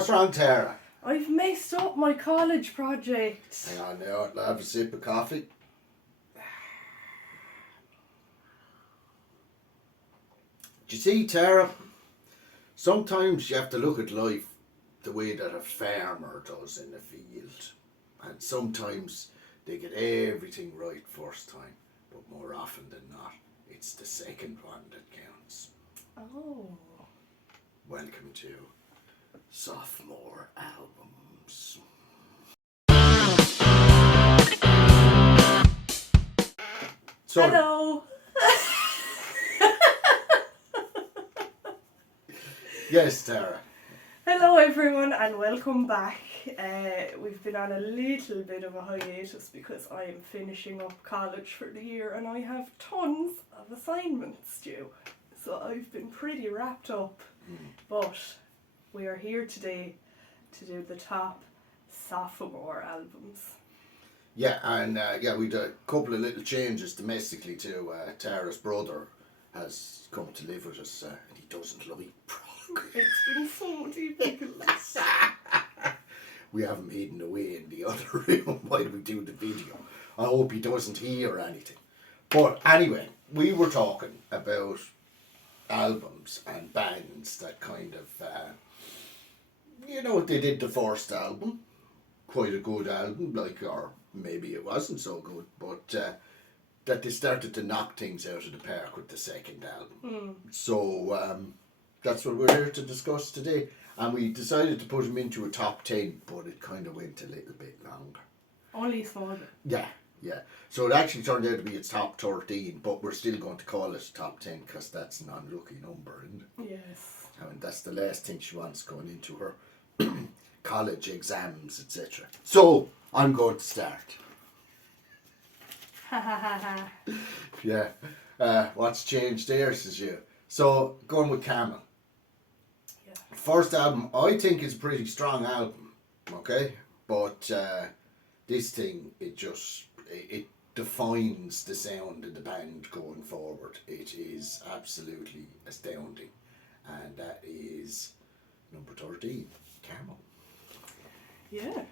What's wrong, Tara? I've messed up my college project. Hang on now, I'll have a sip of coffee. Do you see, Tara? Sometimes you have to look at life the way that a farmer does in the field. And sometimes they get everything right first time, but more often than not, it's the second one that counts. Oh. Welcome to Sophomore Albums. So, Hello. yes, Tara. Hello everyone and welcome back. We've been on a little bit of a hiatus because I am finishing up college for the year and I have tons of assignments due. So I've been pretty wrapped up. But we are here today to do the top sophomore albums. Yeah, and we did a couple of little changes domestically too. Tara's brother has come to live with us and he doesn't like prog. It's been so difficult. We have him hidden away in the other room while we do the video. I hope he doesn't hear anything. But anyway, we were talking about albums and bands that kind of, they did the first album, quite a good album, or maybe it wasn't so good, but that they started to knock things out of the park with the second album. So that's what we're here to discuss today. And we decided to put them into a top 10, but it kind of went a little bit longer. Only smaller. Yeah. So it actually turned out to be its top 13, but we're still going to call it top 10 because that's an unlucky number, isn't it? Yes. I mean, that's the last thing she wants going into her college exams, etc. So I'm going to start. Ha ha ha ha. Yeah. What's changed there, says you. So going with Camel. Yeah. First album, I think is a pretty strong album, okay? But this thing, it defines the sound of the band going forward. It is absolutely astounding. And that is number 13, Camel. Yeah.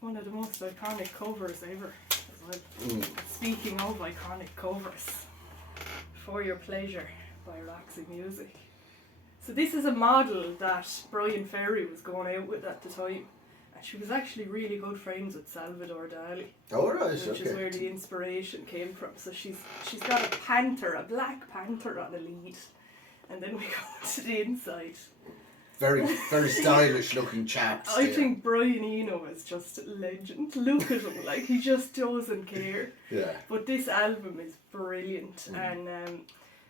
One of the most iconic covers ever as well. Speaking of iconic covers, For Your Pleasure by Roxy Music. So this is a model that Brian Ferry was going out with at the time. And she was actually really good friends with Salvador Dali. Oh, right, which is where the inspiration came from. So she's got a black panther on the lead. And then we go to the inside. Very, very stylish looking chaps. I think Brian Eno is just a legend. Look at him, like he just doesn't care. Yeah. But this album is brilliant, and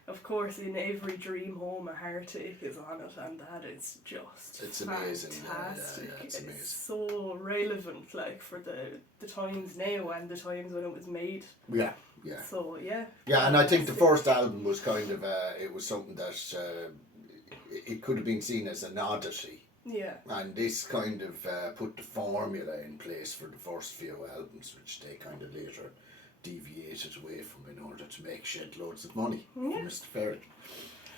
of course, in every dream home, a heartache is on it, and that is just amazing. Fantastic. Yeah, it's amazing. It's so relevant, like for the times now and the times when it was made. Yeah. So yeah. Yeah, and I think the first album was kind of it was something that it could have been seen as an oddity. Yeah. And this kind of put the formula in place for the first few albums, which they kind of later deviated away from in order to make shed loads of money for Mr. Ferry.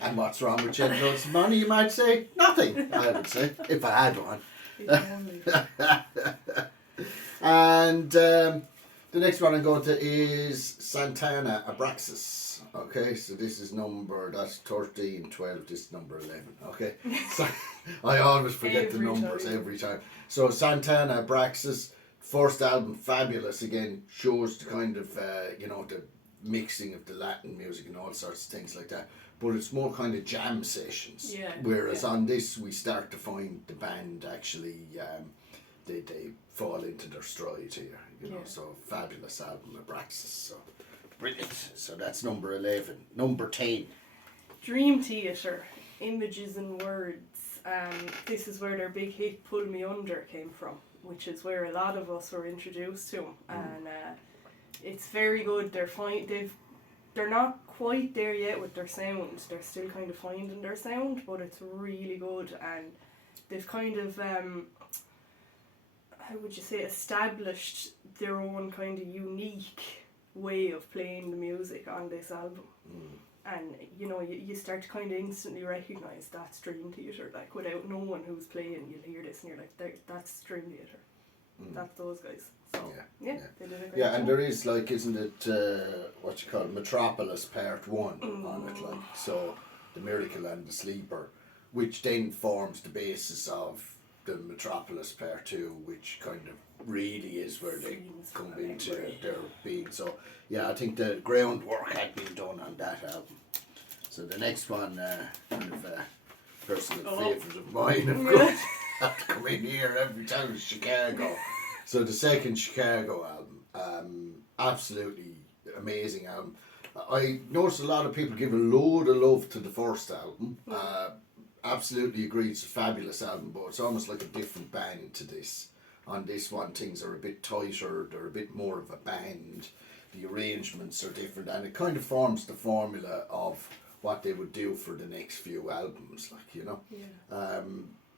And what's wrong with shed loads of money, you might say? Nothing, I would say, if I had one. And the next one I'm going to is Santana Abraxas. Okay, so this is that's 13, 12, this is number 11. Okay, so I always forget the numbers every time. So Santana Abraxas, first album, fabulous again, shows the kind of, the mixing of the Latin music and all sorts of things like that. But it's more kind of jam sessions. Yeah. Whereas on this, we start to find the band actually, they fall into their stride here. So fabulous album, Abraxas. So brilliant. So that's number 11. Number 10. Dream Theater, Images and Words. This is where their big hit Pull Me Under came from, which is where a lot of us were introduced to them. And it's very good. They're not quite there yet with their sound. They're still kind of finding their sound, but it's really good. And they've kind of how would you say, established their own kind of unique way of playing the music on this album. And you know, you start to kind of instantly recognise that's Dream Theater. Like without knowing who's playing, you'll hear this and you're like, that's Dream Theater. That's those guys. So yeah, they did a great job. And there is like, isn't it what you call it, Metropolis Part 1 on it, like, so the Miracle and the Sleeper, which then forms the basis of the Metropolis Part 2, which kind of really is where they come into their being. So yeah, I think the groundwork had been done on that album. So the next one, kind of a personal favourite of mine, of course, have to come in here every time, is Chicago. So the second Chicago album, absolutely amazing album. I noticed a lot of people give a load of love to the first album. Absolutely agree, it's a fabulous album, but it's almost like a different band to this. On this one, things are a bit tighter, they're a bit more of a band, the arrangements are different, and it kind of forms the formula of what they would do for the next few albums, like, you know.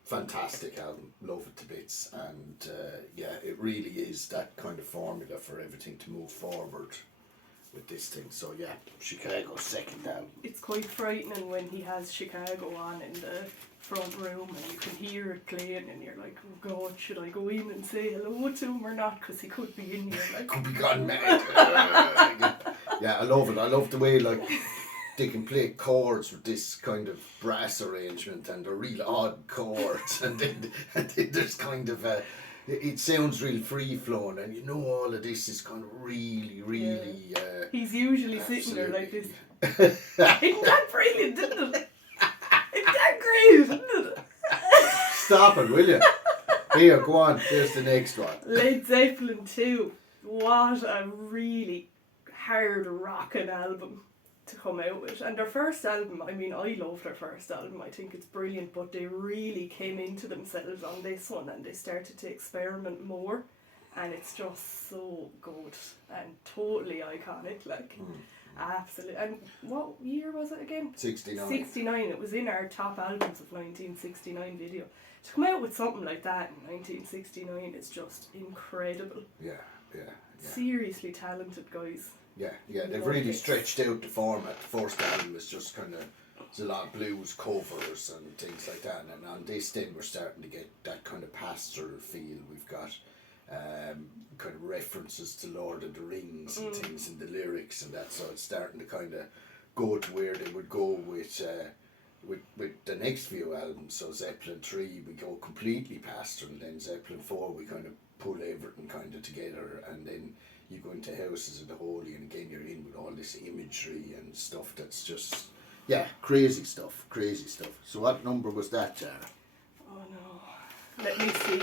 Fantastic album, love it to bits, and it really is that kind of formula for everything to move forward with this thing. So yeah, Chicago's second album. It's quite frightening when he has Chicago on in the front room and you can hear it playing and you're like, oh God, should I go in and say hello to him or not, because he could be in here, like, could be gone mad. Yeah, I love it. I love the way, like, they can play chords with this kind of brass arrangement, and they're real odd chords, and then there's kind of it sounds real free flowing, and you know all of this is kind of really he's usually sitting there like this. Isn't that brilliant, isn't it? Isn't that great, isn't it? Stop it, will you? Here, go on, there's the next one. Led Zeppelin 2. What a really hard rocking album to come out with. And their first album, I mean, I love their first album, I think it's brilliant, but they really came into themselves on this one and they started to experiment more, and it's just so good and totally iconic, like, absolutely. And what year was it again? 69. 69. It was in our top albums of 1969 video. To come out with something like that in 1969 is just incredible. Yeah. Seriously talented guys. Yeah, they've really stretched out the format. The first album was just kind of, there's a lot of blues covers and things like that, and on this then we're starting to get that kind of pastoral feel. We've got kind of references to Lord of the Rings and things in the lyrics and that, so it's starting to kind of go to where they would go with the next few albums. So Zeppelin 3 we go completely pastoral, and then Zeppelin 4 we kind of pull everything kind of together, and then you go into Houses of the Holy, and again you're in with all this imagery and stuff that's just, crazy stuff. So what number was that, Tara? Oh no, let me see.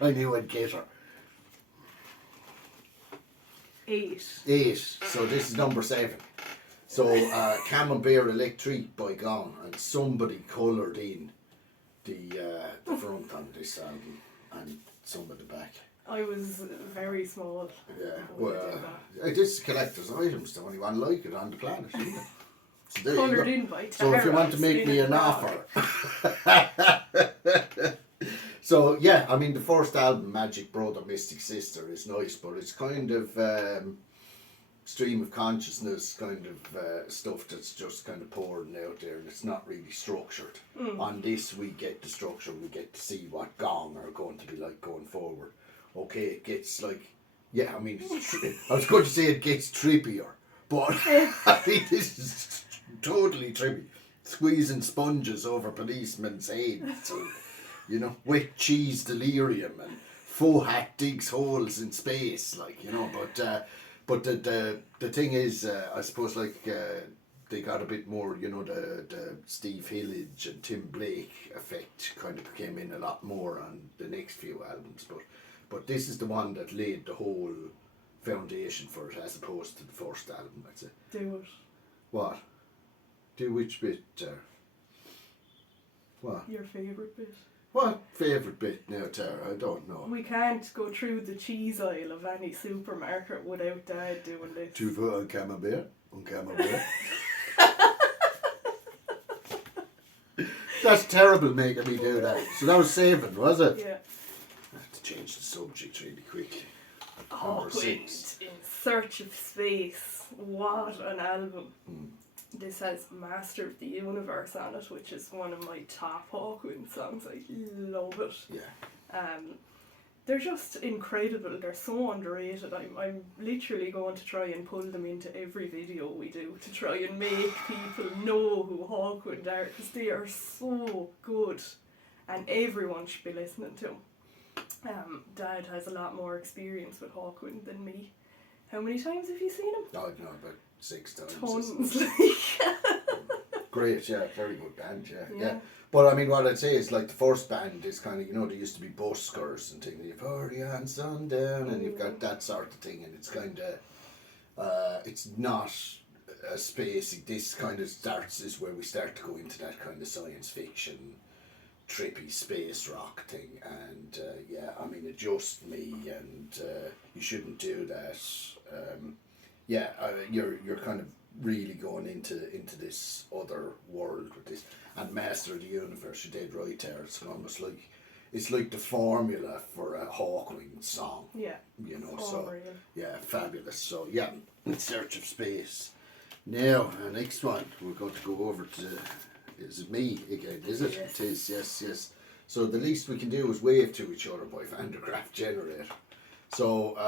I knew I'd get her. 8. So this is number 7. So Camembert Electrique by Gone, and somebody coloured in the front on this album and some of the back. I was very small. Yeah, well, this is collector's items. The only one like it on the planet, isn't it? So there coloured you in go. by So if you want to make me an offer. So yeah, I mean the first album, Magic Brother, Mystic Sister, is nice, but it's kind of stream of consciousness kind of stuff that's just kind of pouring out there, and it's not really structured. On this we get the structure, we get to see what Gone are going to be like going forward. Okay, it gets like, I mean, I was going to say it gets trippier, but I mean, this is totally trippy. Squeezing sponges over policemen's heads, and, you know, wet cheese delirium, and faux hat digs holes in space, like, you know, but the thing is, I suppose, like, they got a bit more, you know, the Steve Hillage and Tim Blake effect kind of came in a lot more on the next few albums, but this is the one that laid the whole foundation for it, as opposed to the first album, I'd say. Do it. What? Do which bit? What? Your favourite bit. What favourite bit now, Tara? I don't know. We can't go through the cheese aisle of any supermarket without Dad doing this. Tu veux un camembert? Un camembert? That's terrible making me do that. So that was 7, was it? Yeah. I have to change the subject really quickly. Oh, Number 6. In Search of Space. What an album. this has Master of the Universe on it, which is one of my top Hawkwind songs. I love it. Yeah. They're just incredible. They're so underrated. I'm literally going to try and pull them into every video we do to try and make people know who Hawkwind are, because they are so good and everyone should be listening to them. Dad has a lot more experience with Hawkwind than me. How many times have you seen him? I don't know, about 6 times. Tons. Great, yeah, very good band, yeah. But I mean, what I'd say is, like, the first band is kind of, you know, there used to be buskers and things. You've party on sundown, and you've got that sort of thing, and it's kind of, it's not a spacey. This kind of is where we start to go into that kind of science fiction, trippy space rock thing, and yeah, I mean, it's just me, and you shouldn't do that. Yeah, you're kind of really going into this other world with this, and Master of the Universe, you did right there. It's almost like, it's like the formula for a Hawkwind song. Yeah. You know, so unreal. Yeah, fabulous. So yeah, In Search of Space. Now, next one, we're going to go over to, is it me again, is it? Yes. It is, yes. So the least we can do is Wave to Each Other by Vandergraaf Generator. So,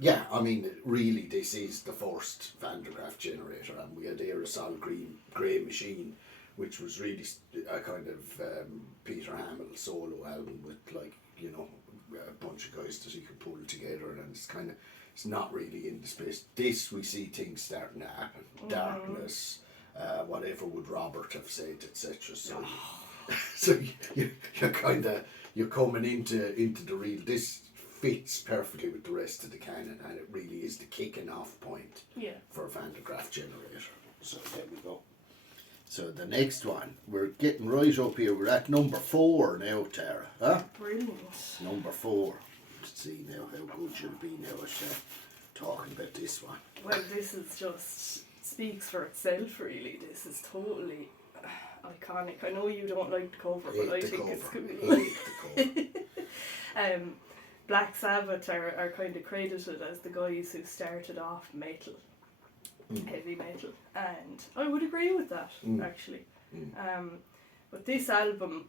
yeah, I mean, really, this is the first Vandergraaf Generator, and we had Aerosol Grey Machine, which was really a kind of Peter Hamill solo album with, like, you know, a bunch of guys that he could pull together, and it's kind of, it's not really in the space. This, we see things starting to happen. Darkness, whatever would Robert have said, etc. So, so you're kind of, you're coming into the real, this fits perfectly with the rest of the canon, and it really is the kicking off point for Vandergraaf Generator. So there we go. So the next one, we're getting right up here. We're at number 4 now, Tara. Huh? Brilliant. Number 4. Let's see now how good you'll be now at talking about this one. Well, this is just speaks for itself, really. This is totally iconic. I know you don't like the cover, but I think it's cool. Hate the cover. Black Sabbath are kind of credited as the guys who started off metal, heavy metal, and I would agree with that, actually. But this album,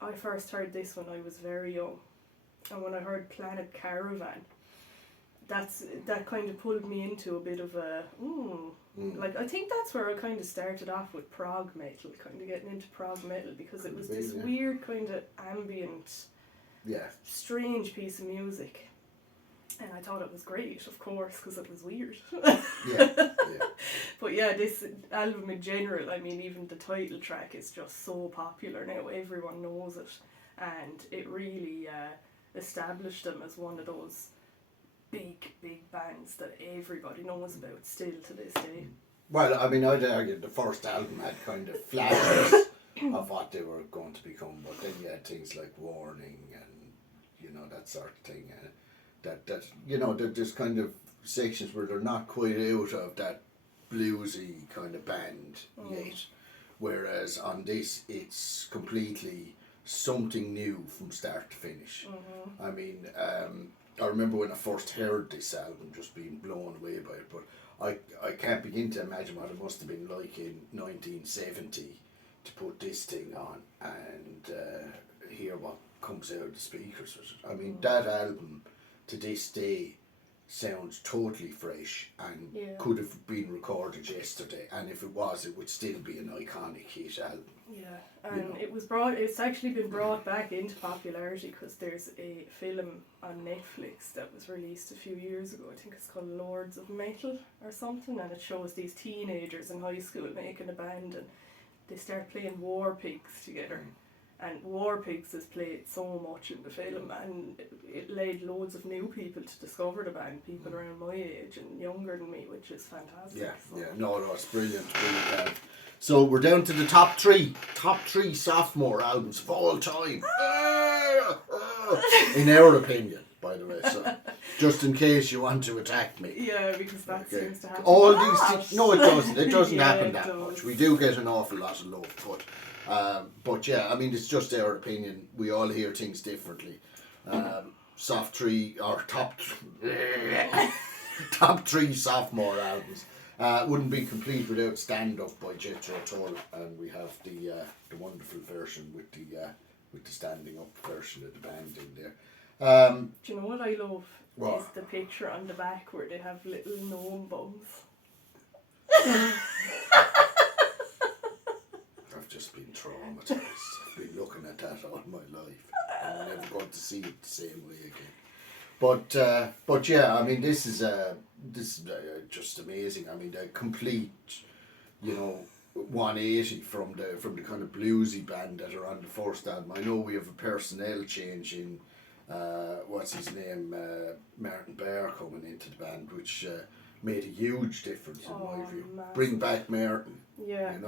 I first heard this when I was very young, and when I heard Planet Caravan, that kind of pulled me into a bit of a, like, I think that's where I kind of started off with prog metal, kind of getting into prog metal, because it was this weird kind of ambient, strange piece of music, and I thought it was great, of course, because it was weird. But yeah, this album in general, I mean, even the title track is just so popular now, everyone knows it, and it really established them as one of those big bands that everybody knows about still to this day. Well, I mean, I'd argue the first album had kind of flashes of what they were going to become, but then you had things like Warning and, you know, that sort of thing. That you know, there's kind of sections where they're not quite out of that bluesy kind of band yet, whereas on this it's completely something new from start to finish. I mean, I remember when I first heard this album, just being blown away by it, but I can't begin to imagine what it must have been like in 1970 to put this thing on and hear what comes out of the speakers with it. I mean, that album to this day sounds totally fresh and could have been recorded yesterday, and if it was, it would still be an iconic hit album. Yeah, and it's actually been brought back into popularity because there's a film on Netflix that was released a few years ago. I think it's called Lords of Metal or something, and it shows these teenagers in high school making a band, and they start playing War Pigs together. And War Pigs is played so much in the film, and it led loads of new people to discover the band, people around my age and younger than me, which is fantastic. No, it's brilliant. So we're down to the top three Sophomore albums of all time, in our opinion, by the way. So just in case you want to attack me. Yeah, because that seems to happen. All these things, no, it doesn't. It doesn't happen that much. We do get an awful lot of love, but yeah, I mean, it's just our opinion. We all hear things differently. Top three Sophomore albums. Wouldn't be complete without Stand Up by Jethro Tull, and we have the wonderful version with the standing up version of the band in there. Do you know what I love? What? Is the picture on the back where they have little gnome bugs. I've just been traumatised. I've been looking at that all my life. I'm never going to see it the same way again. But yeah, I mean, this is just amazing. I mean, the complete, 180 from the kind of bluesy band that are on the first album. I know we have a personnel change in what's his name, Martin Bear coming into the band, which made a huge difference in my view. Massive. Bring back Martin. Yeah.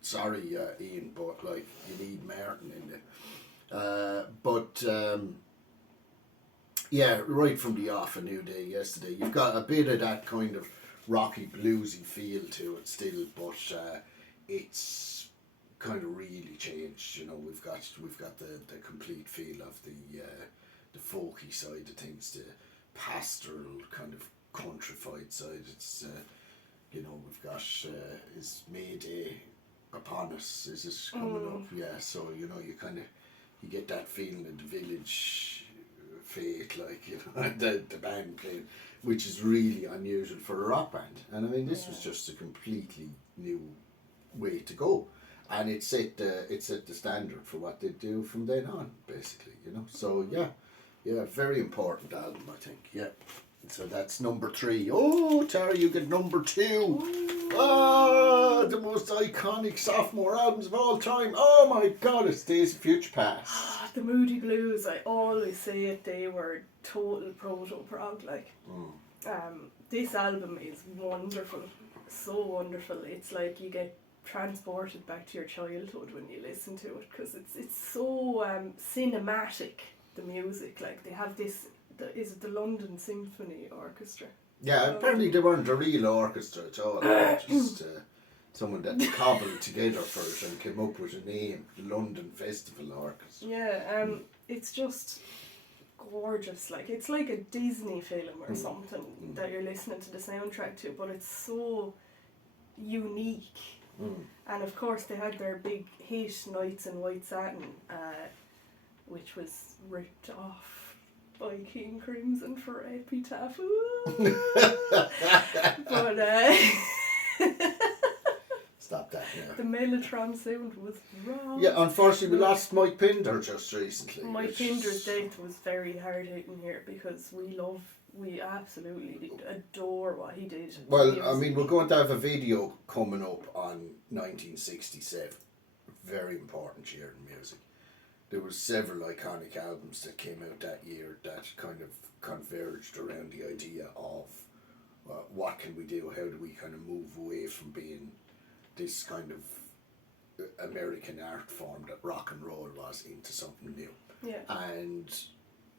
Sorry, Ian, but like you need Martin in there. Yeah, right from the off, A New Day Yesterday, you've got a bit of that kind of rocky bluesy feel to it still, but it's kind of really changed. We've got the complete feel of the folky side of things, the pastoral kind of countrified side. It's we've got is Mayday upon us, is it coming up? Yeah, so you get that feeling of the village fate, like the band playing, which is really unusual for a rock band. And I mean, this was just a completely new way to go, and it set the standard for what they do from then on, basically. So yeah, very important album, I think. Yeah. So that's number 3. Oh, Tara, you get number 2. The most iconic Sophomore albums of all time. Oh my God, it's Days of Future Past. The Moody Blues, I always say it, they were total proto-prog, like. This album is wonderful, so wonderful. It's like you get transported back to your childhood when you listen to it, because it's so cinematic, the music. Like, they have this, is it the London Symphony Orchestra? Yeah, apparently they weren't a real orchestra at all. Just someone that cobbled together for it and came up with a name, the London Festival Orchestra. Yeah, it's just gorgeous. Like, it's like a Disney film or something that you're listening to the soundtrack to, but it's so unique. And of course they had their big hit, Nights in White Satin, which was ripped off by King Crimson for Epitaph. But Stop that now. the Mellotron sound was wrong. Yeah, unfortunately we lost Mike Pinder just recently. Mike Pinder's death was very hard hitting here, because we absolutely adore what he did. Well, I mean, we're going to have a video coming up on 1967. Very important year in music. There were several iconic albums that came out that year that kind of converged around the idea of what can we do, how do we kind of move away from being this kind of American art form that rock and roll was into something new. Yeah. And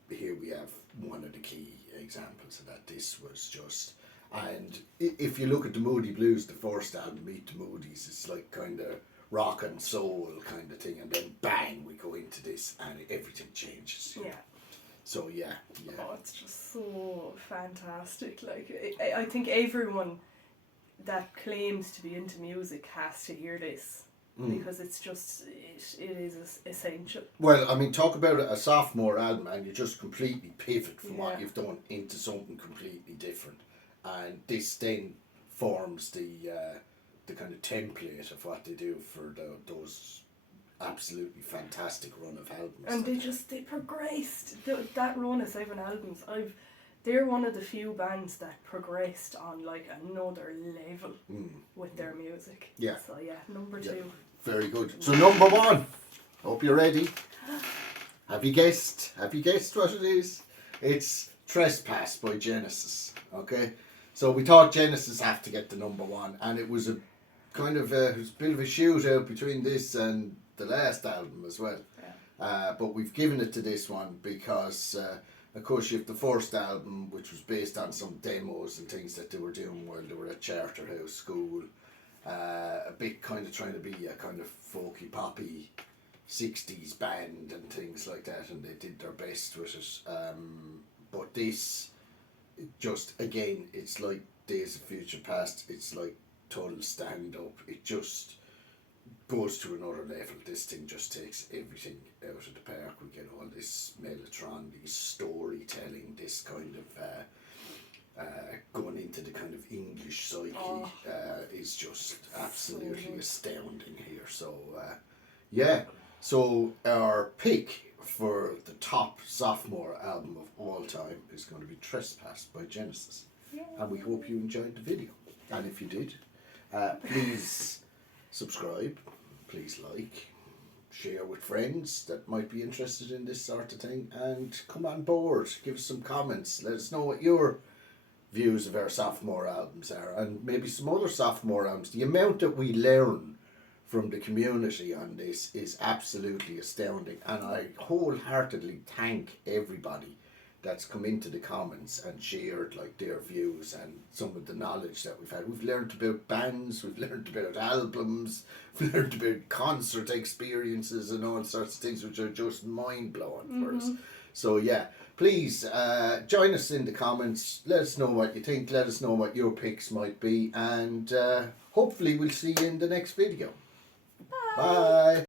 here we have one of the key examples of that. This was just, and if you look at the Moody Blues, the first album, Meet the Moodies, it's like kind of rock and soul kind of thing, and then bang, we go into this and everything changes. Yeah. So yeah. Oh, it's just so fantastic. Like, I think everyone that claims to be into music has to hear this, because it's just, it is essential. Well, I mean, talk about a Sophomore album and you just completely pivot from what you've done into something completely different, and this then forms the kind of template of what they do for those absolutely fantastic run of albums. And they progressed. That run of 7 albums, they're one of the few bands that progressed on like another level with their music. Yeah. So yeah, number 2. Very good. So number 1. Hope you're ready. Have you guessed what it is? It's Trespass by Genesis. Okay. So we thought Genesis have to get the number 1, and it was a kind of it was a bit of a shootout between this and the last album as well. Yeah. But we've given it to this one because of course you have the first album, which was based on some demos and things that they were doing while they were at Charterhouse School. A bit kind of trying to be a kind of folky poppy 60s band and things like that, and they did their best with it. But this, just again, it's like Days of Future Past, it's like total stand up. It just goes to another level. This thing just takes everything out of the park. We get all this mellotron, this storytelling, this kind of going into the kind of English psyche is just absolutely astounding here. So yeah, so our pick for the top sophomore album of all time is going to be Trespass by Genesis. And we hope you enjoyed the video. And if you did, please subscribe, please like, share with friends that might be interested in this sort of thing, and come on board, give us some comments, let us know what your views of our sophomore albums are, and maybe some other sophomore albums. The amount that we learn from the community on this is absolutely astounding, and I wholeheartedly thank everybody that's come into the comments and shared like their views and some of the knowledge that we've had. We've learned about bands, we've learned about albums, we've learned about concert experiences and all sorts of things which are just mind-blowing for us. So yeah, please join us in the comments, let us know what you think, let us know what your picks might be, and hopefully we'll see you in the next video. Bye!